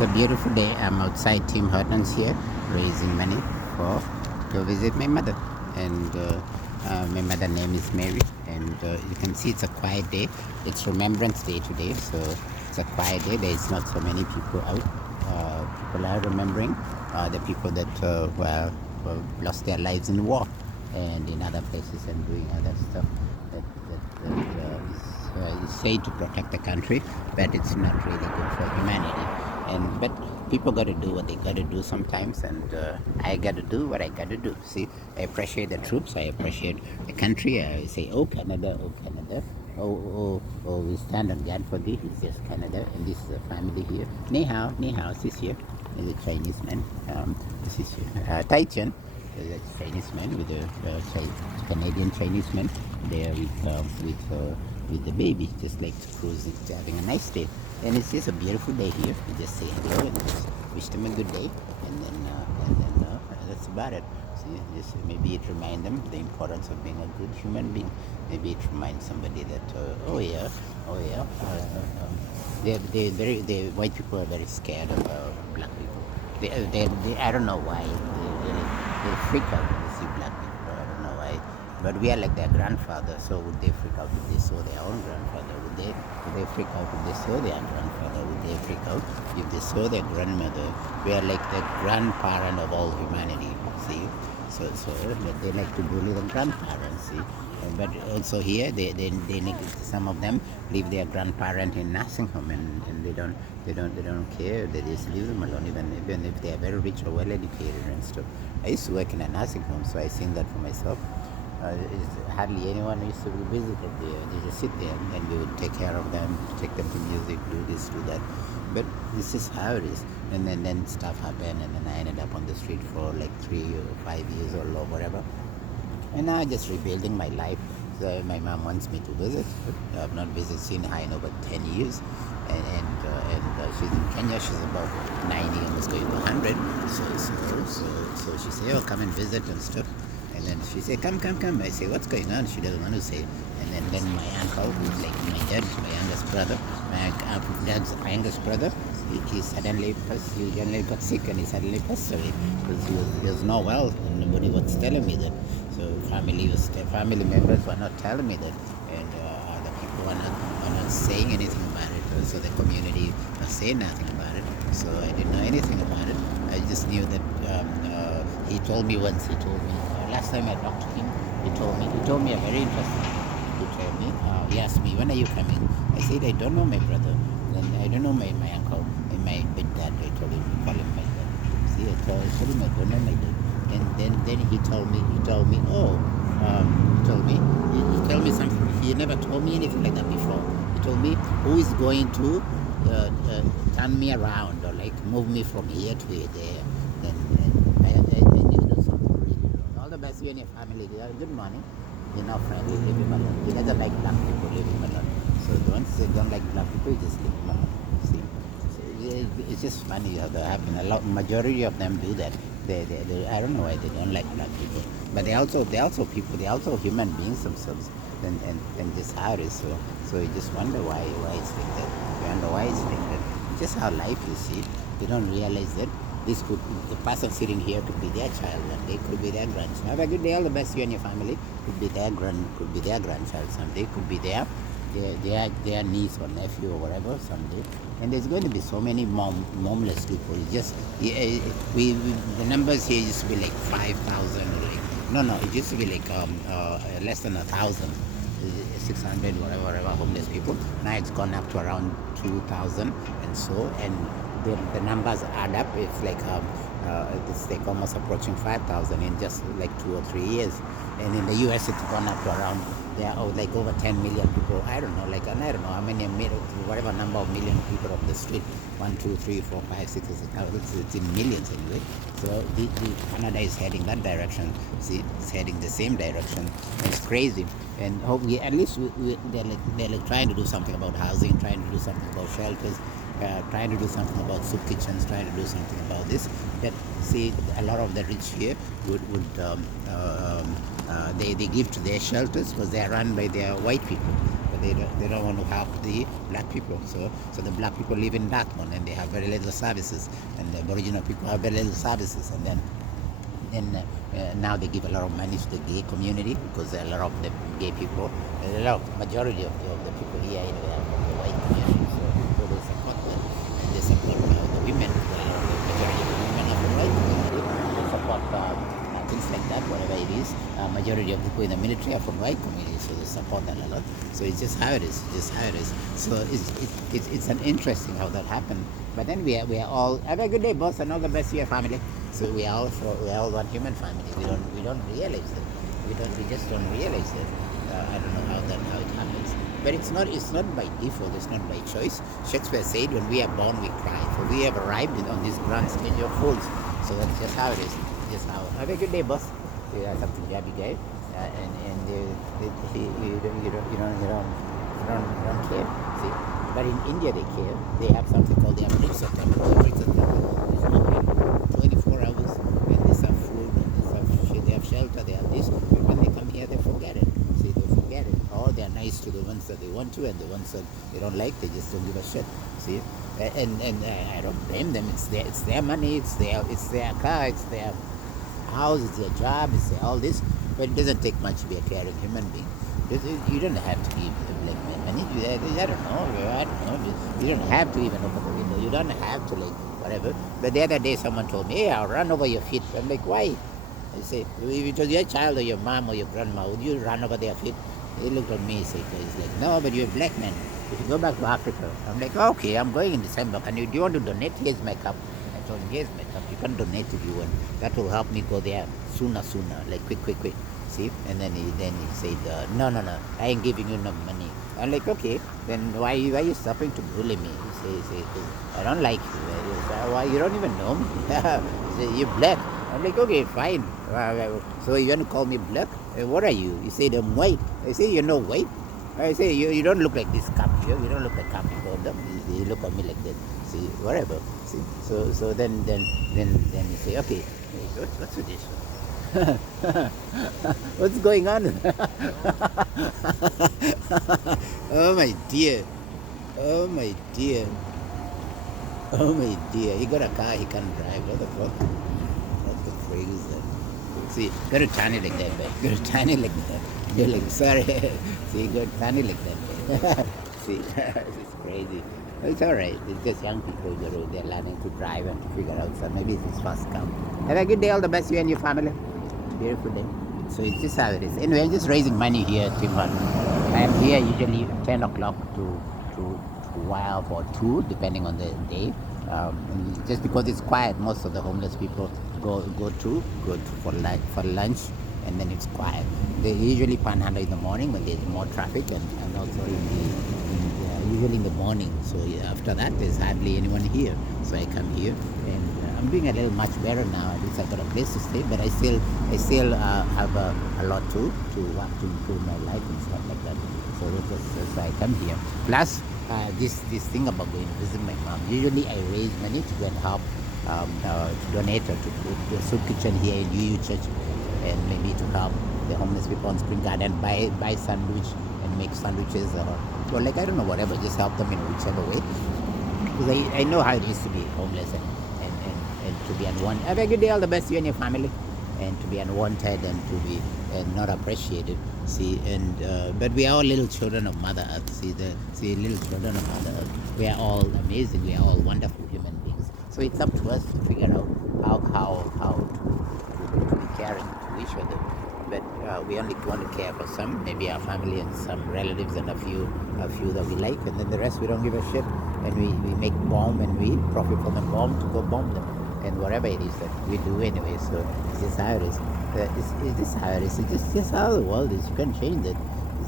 It's a beautiful day. I'm outside Tim Hortons here, raising money for to visit my mother. And my mother name is Mary. And you can see it's a quiet day. It's Remembrance Day today, so it's a quiet day. There's not so many people out. People are remembering the people that lost their lives in war and in other places and doing other stuff that is said to protect the country, but it's not really good for humanity. But people got to do what they got to do sometimes, and I got to do what I got to do. See, I appreciate the troops. I appreciate the country. I say, oh Canada, oh Canada. Oh, we stand on guard for this. It's just Canada, and this is a family here. Ni hao, this here is a Chinese man. This is Tai Chen. That's Chinese man with a Canadian Chinese man there with the baby, just like cruising, having a nice day. And it's just a beautiful day here. You just say hello and just wish them a good day, and then that's about it. See, just maybe it reminds them the importance of being a good human being. Maybe it reminds somebody that the white people are very scared of black people. They I don't know why they freak out when they see black people. I don't know why. But we are like their grandfather, so would they freak out if they saw their own grandfather? Would they freak out if they saw their grandfather? Would they freak out if they saw their grandmother? We are like the grandparent of all humanity, see? So they like to bully the grandparents, see? But also here, some of them leave their grandparent in nursing home, and they don't care. They just leave them alone, even if they are very rich or well educated and stuff. I used to work in a nursing home, so I seen that for myself. Hardly anyone used to be visited there. They just sit there, and we would take care of them, take them to music, do this, do that. But this is how it is. And then stuff happened, and then I ended up on the street for like 3 or 5 years or whatever. And now I'm just rebuilding my life. So my mom wants me to visit. I've not visited her in over 10 years. And she's in Kenya. She's about 90, almost going to 100. So she said, oh, come and visit and stuff. And then she said, come. I say, what's going on? She doesn't want to say. And then my uncle, who's like my dad, my youngest brother, my dad's youngest brother, he suddenly got sick, and he suddenly passed away because he was not well, and nobody was telling me that. So family members were not telling me that, and the people were not saying anything about it. So the community was saying nothing about it. So I didn't know anything about it. I just knew that he told me once. He told me last time I talked to him. He told me a very interesting thing. He asked me, when are you coming? I said, I don't know, my brother. And I don't know my uncle and my big dad. I told him, call him my dad. See, I told him I don't know my dad. And then he told me something. He never told me anything like that before. He told me, who is going to turn me around or like move me from here to there. Then I knew there was something really wrong. All the best, you and your family. Good morning. You're not friendly, leave him alone. He doesn't like black people, leave him alone. So don't like black people, just leave him alone. See? So it's just funny how that happens. Majority of them do that. They I don't know why they don't like black people. But they're also people, they're also human beings themselves. And just how it is. So you just wonder why it's like that. You wonder why it's like that. It's just how life is, see. They don't realize that the person sitting here could be their child one day, could be their grandchild. Have a good day, all the best, you and your family. Could be their grandchild someday, could be their niece or nephew or whatever someday. And there's going to be so many homeless people. It's just the numbers here used to be like 5,000 or like it used to be like less than 1,000. 600 whatever homeless people. Now it's gone up to around 2,000 and the numbers add up. It's like it's like almost approaching 5,000 in just like 2 or 3 years. And in the US it's gone up to around like over 10 million people. I don't know how many, whatever number of million people on the street. 1, 2, 3, 4, 5, 6, 7, it's in millions anyway. So the Canada is heading that direction. See, it's heading the same direction. It's crazy. And hopefully, at least they're like trying to do something about housing, trying to do something about shelters, trying to do something about soup kitchens, trying to do something about this. But see, a lot of the rich here would They give to their shelters because they are run by their white people. But they don't want to help the black people. So the black people live in Dartmouth and they have very little services. And the Aboriginal people have very little services. And then now they give a lot of money to the gay community because a lot of the gay people, a lot of majority of the people here anyway are from the white community. So they support them and they support the women. The majority of the women are from the white community. They support things like that, whatever it is. Majority of people in the military are from white community, so they support that a lot. So it's just how it is. Just how it is. So it's an interesting how that happened. But then we are all have a good day, boss, and all the best to your family. So we are all one human family. We don't realize it. We just don't realize it. I don't know how it happens. But it's not by default. It's not by choice. Shakespeare said, "When we are born, we cry, for we have arrived on this grand stage of fools." So that's just how it is. Just how. Have a good day, boss. You are something jabby guy, and you don't care. See, but in India they care. They have something called the Amritsar temple. The Amritsar temple is open 24 hours, and they serve food, and they have shelter, they have this. But when they come here, they forget it. See, they forget it. Or they are nice to the ones that they want to, and the ones that they don't like, they just don't give a shit. See, and I don't blame them. It's their money. It's their car. It's their house. It's their job. It's all this. But it doesn't take much to be a caring human being. You don't have to give like money. I don't know. You don't have to even open the window. You don't have to like whatever. But the other day someone told me, "Hey, I'll run over your feet." I'm like, "Why?" I say, "If it was your child or your mom or your grandma, would you run over their feet?" He looked at me. He's like, "No, but you're a black man. If you go back to Africa," I'm like, "Okay, I'm going in December. Do you want to donate? Here's my cup." I told him, "Here's my cup. You can donate if you want. That will help me go there sooner, like quick. See?" And then he said, no, I ain't giving you no money. I'm like, "Okay, then why are you stopping to bully me?" He say, "I don't like you." "Why? You don't even know me." He say, "You're black." I'm like, "Okay, fine. So you want to call me black? What are you?" He said, "I'm white." I say, "You're no white." I say, you don't look like this cup here. You don't look like cup. He look at me like that. See, whatever. See, so then he say, "Okay, what's with this? What's going on?" Oh my dear. Oh my dear. Oh my dear. He got a car he can't drive. What the fuck? What the freak is that? See, gotta turn it like that, man. Gotta turn it like that. You're like, sorry. See, gotta turn it like that. See, it's crazy. It's alright. It's just young people, they're learning to drive and to figure out. So maybe it's first come. Have a good day. All the best, you and your family. Beautiful day. So it's just how it is. Anyway, I'm just raising money here at Tim Hortons. I am here usually 10 o'clock to 12 or 2, depending on the day. Just because it's quiet, most of the homeless people go for lunch, and then it's quiet. They usually panhandle in the morning when there's more traffic, and also usually in the morning. So after that, there's hardly anyone here. So I come here, and I'm doing a little much better now. At least I've got a place to stay, but I still have a lot to improve my life and stuff like that. So that's why I come here. Plus, this thing about going to visit my mom. Usually I raise money to go and help to donate to the soup kitchen here in UU Church, and maybe to help the homeless people on Spring Garden buy sandwich and make sandwiches or like I don't know, whatever. Just help them in whichever way. Because I know how it is to be homeless and to be unwanted. Have a good day. All the best to you and your family. And to be unwanted and to be not appreciated. See, but we are all little children of Mother Earth. See, little children of Mother Earth. We are all amazing. We are all wonderful human beings. So it's up to us to figure out how to be caring to each other. But we only want to care for some, maybe our family and some relatives and a few that we like, and then the rest we don't give a shit. And we make bomb and we profit from the bomb to go bomb them. And whatever it is that we do anyway, so it's just how it is. It's just how it is. It's just how the world is. You can't change it.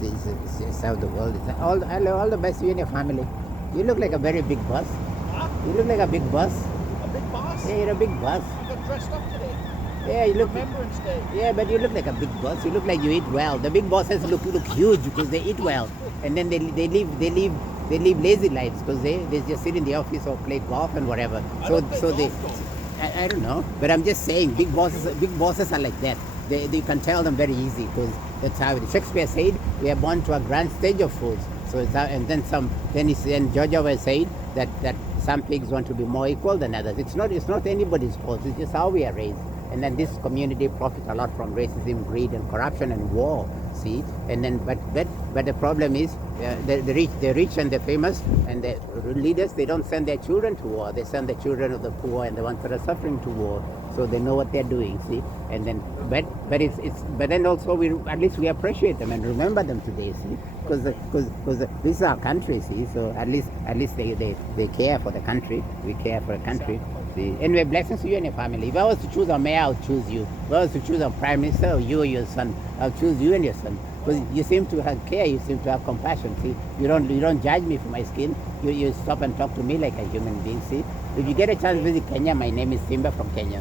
It's just how the world is. All the best to you and your family. You look like a very big boss. Huh? You look like a big boss. A big boss? Yeah, you're a big boss. You got dressed up today. Yeah, you look. Remembrance Day. Yeah, but you look like a big boss. You look like you eat well. The big bosses look huge because they eat well, and then they live lazy lives because they just sit in the office or play golf and whatever. I don't know, but I'm just saying big bosses are like that. you can tell them very easy, because that's how Shakespeare said, we are born to a grand stage of fools. So it's how, and then some. Then Georgia was saying that some pigs want to be more equal than others. It's not anybody's fault. It's just how we are raised. And then this community profits a lot from racism, greed, and corruption and war. See, and then but the problem is the rich and the famous and the leaders, they don't send their children to war. They send the children of the poor and the ones that are suffering to war. So they know what they're doing. See, and then but then also at least we appreciate them and remember them today. See, because this is our country. See, so at least they care for the country. We care for the country. See? Anyway, blessings to you and your family. If I was to choose a mayor, I'll choose you. If I was to choose a prime minister, or you or your son, I'll choose you and your son. Because you seem to have care, you seem to have compassion. See, you don't judge me for my skin. You stop and talk to me like a human being. See, if you get a chance to visit Kenya, my name is SIMBA from Kenya.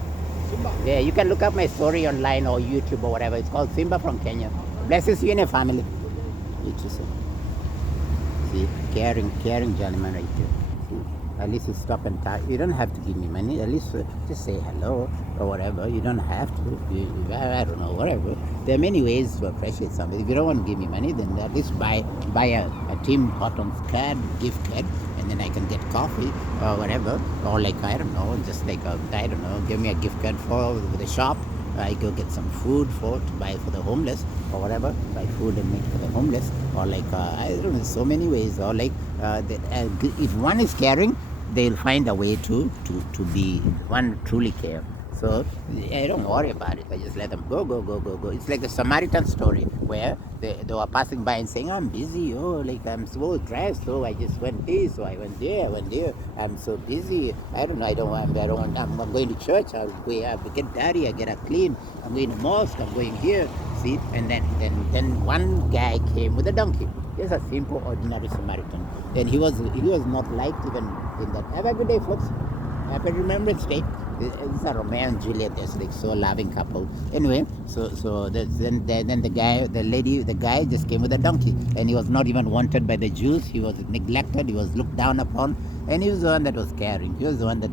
SIMBA. Yeah, you can look up my story online or YouTube or whatever. It's called SIMBA from Kenya. Blessings to you and your family. You too, sir. See, caring gentleman right there. See, at least you stop and talk. You don't have to give me money. At least just say hello or whatever. You don't have to. I don't know, whatever. There are many ways to appreciate somebody. If you don't want to give me money, then at least buy a Tim Hortons card, gift card, and then I can get coffee or whatever. Or like, I don't know, just like, I don't know, give me a gift card for the shop. I go get some food to buy for the homeless or whatever, buy food and make for the homeless, or like I don't know, so many ways. Or like if one is caring, they'll find a way to be one truly care. So I don't worry about it. I just let them go. It's like the Samaritan story where they were passing by and saying, I'm busy. Oh, like I'm so stressed. So I just went this. So I went there. I'm so busy. I don't know. I'm going to church. I get dirty. I get a clean. I'm going to mosque. I'm going here. See, and then one guy came with a donkey. Just a simple, ordinary Samaritan. And he was not liked even in that. Have a good day, folks. Happy Remembrance Day. It's a Romeo and Juliet. It's like so loving couple. Anyway, then the guy just came with a donkey, and he was not even wanted by the Jews. He was neglected. He was looked down upon, and he was the one that was caring. He was the one that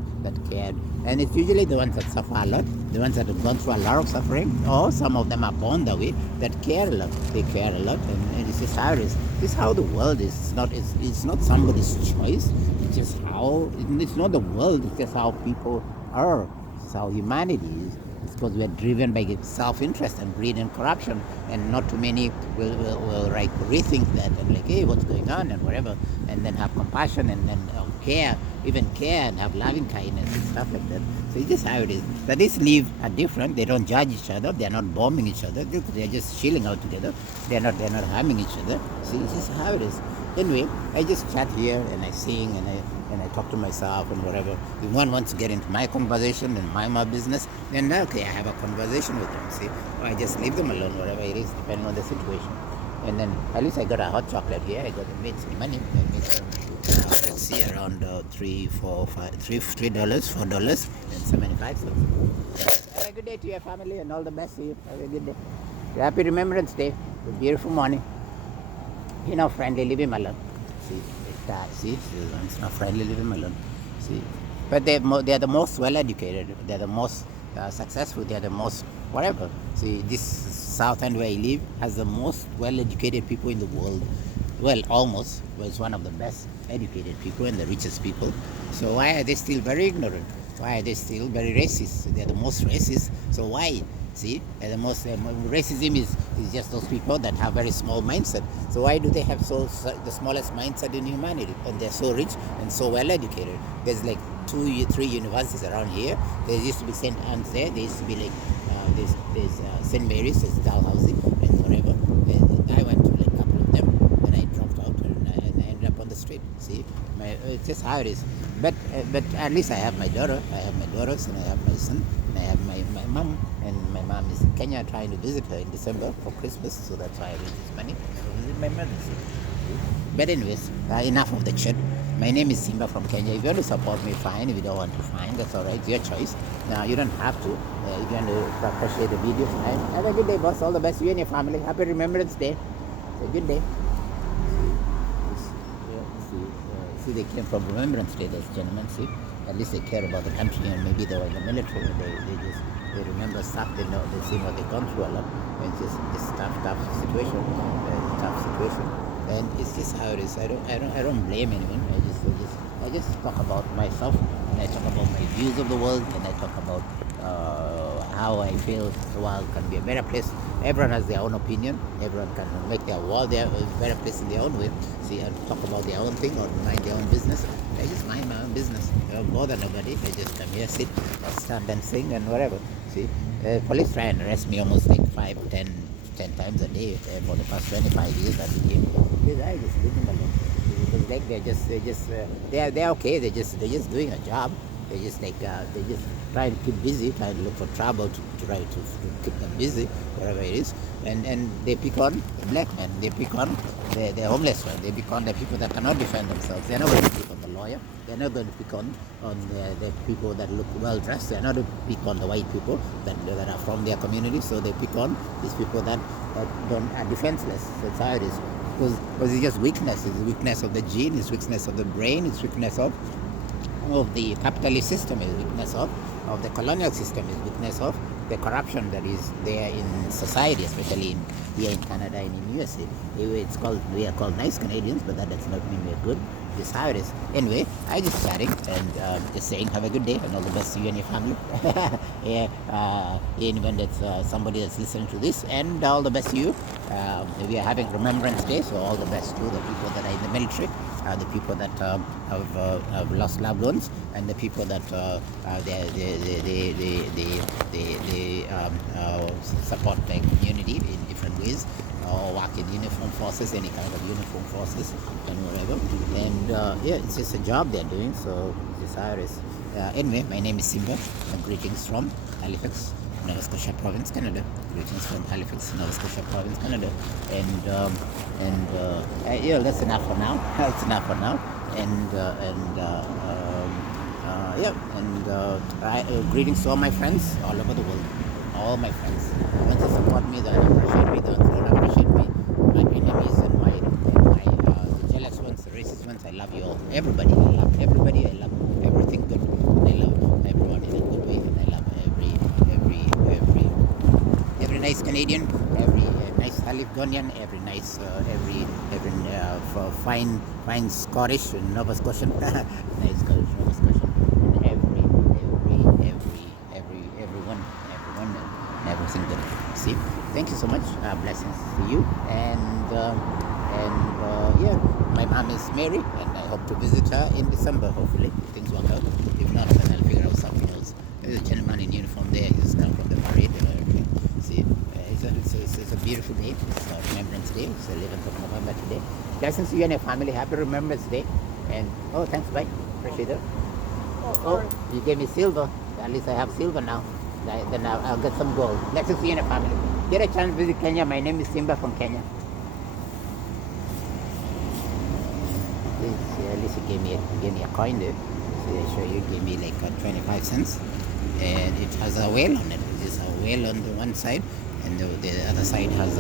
cared. And it's usually the ones that suffer a lot, the ones that have gone through a lot of suffering, or some of them are born that way, that care a lot. They care a lot, and it's just how it is. This is how the world is. It's not somebody's choice. It's just how. It's not the world. It's just how people are. It's how humanity is. It's because we are driven by self-interest and greed and corruption, and not too many will like rethink that and like, hey, what's going on and whatever, and then have compassion and then care and have loving kindness and stuff like that. So it's just how it is. But these live are different. They don't judge each other. They are not bombing each other. They're just chilling out together. They're not harming each other. See, it's just how it is. Anyway, I just chat here and I sing and I talk to myself and whatever. If one wants to get into my conversation and my business, then okay, I have a conversation with them. See, or I just leave them alone, whatever it is, depending on the situation. And then at least I got a hot chocolate here. I made some money. I made some, let's see, around $3, $4 and 75 cents. Have a good day to your family and all the best to you. Have a good day. Happy Remembrance Day. A beautiful morning. You're not friendly, leave him alone. See, it's not friendly, leave him alone. See, but they're the most well-educated. They're the most successful. They're the most whatever. See, this South End where I live has the most well-educated people in the world. Well, almost. Well, it's one of the best educated people and the richest people. So why are they still very ignorant? Why are they still very racist? They're the most racist. So why? See, and the most racism is just those people that have very small mindset. So why do they have the smallest mindset in humanity? And they're so rich and so well educated. There's like 2-3 universities around here. There used to be St. Anne's there. There used to be like there's St. Mary's, there's Dalhousie, and whatever. And I went to like a couple of them, and I dropped out and I ended up on the street. See, it's just how it is. But at least I have my daughter. I have my daughters, and I have my son, and I have my mom. And my mom is in Kenya trying to visit her in December for Christmas, so that's why I raise this money to visit my mother. But anyways, enough of the chat. My name is SIMBA from Kenya. If you want to support me, fine. If you don't want to, fine. That's all right. It's your choice. Now, you don't have to. If you want to appreciate the video, fine. Have a good day, boss. All the best to you and your family. Happy Remembrance Day. It's a good day. See, they came from Remembrance Day, this gentleman. See, at least they care about the country, and maybe they were in the military. They remember stuff. They know, they see what they've gone through a lot. And it's just this tough situation, tough situation. And it's just how it is. I don't blame anyone. I just talk about myself, and I talk about my views of the world, and I talk about how I feel the world can be a better place. Everyone has their own opinion. Everyone can make their world a better place in their own way. See, and talk about their own thing or mind their own business. I just mind my own business. I don't bother nobody. I just come here, sit, stand and sing and whatever. See, police try and arrest me almost like 10 times a day for the past 25 years I've been here. Because I just leave them alone. Because like they're okay. They're just doing a job. They just try to keep busy, try to look for trouble to try to keep them busy, whatever it is. And they pick on the black men. They pick on the homeless one. They pick on the people that cannot defend themselves. They're not going to pick on the lawyer. They're not going to pick on the people that look well dressed. They're not going to pick on the white people that are from their community. So they pick on these people that are defenseless. That's how it is. Because it's just weakness. It's weakness of the gene. It's weakness of the brain. It's weakness of the capitalist system, is weakness of the colonial system, is weakness of the corruption that is there in society, especially here in Canada and in USA. We are called nice Canadians, but that does not mean we're good. This is how it is. Anyway, I just chatting and just saying have a good day and all the best to you and your family. Anyone that's somebody that's listening to this, and all the best to you. We are having Remembrance Day, so all the best to the people that are in the military. The people that have lost loved ones, and the people that support their community in different ways, or work in uniform forces, any kind of uniform forces, and whatever. And yeah, it's just a job they're doing, so this is how it is. Anyway, my name is SIMBA. Greetings from Halifax, Nova Scotia Province, Canada. Greetings from Halifax, Nova Scotia Province, Canada. Yeah, that's enough for now. That's enough for now. Greetings to all my friends all over the world. All my friends. The ones that support me, that appreciate me, the ones that don't appreciate me, my enemies and my the jealous ones, the racist ones. I love you all. Everybody. I love everybody. I love everything good. And I love everyone in a good way. And I love every nice Canadian, every nice Haligonian, every nice, fine Scottish and Nova Scotian, nice Scottish, Nova Scotian, everyone, and everything good. See, thank you so much. Blessings to you, and yeah, my mom is Mary, and I hope to visit her in December. Hopefully, if things work out. If not, then I'll figure out something else. There's a gentleman in uniform there. He's come from the parade and everything. See, it's a beautiful day. It's Remembrance Day. It's the 11th of November today. Blessings to you and your family. Happy Remembrance Day. And thanks, bye. Appreciate it. You gave me silver. At least I have silver now. Then I'll get some gold. Blessings to you and your family. Get a chance to visit Kenya. My name is Simba from Kenya. At least you gave me a coin there. So I show you, gave me like 25 cents. And it has a whale on it. There's a whale on the one side, and the other side has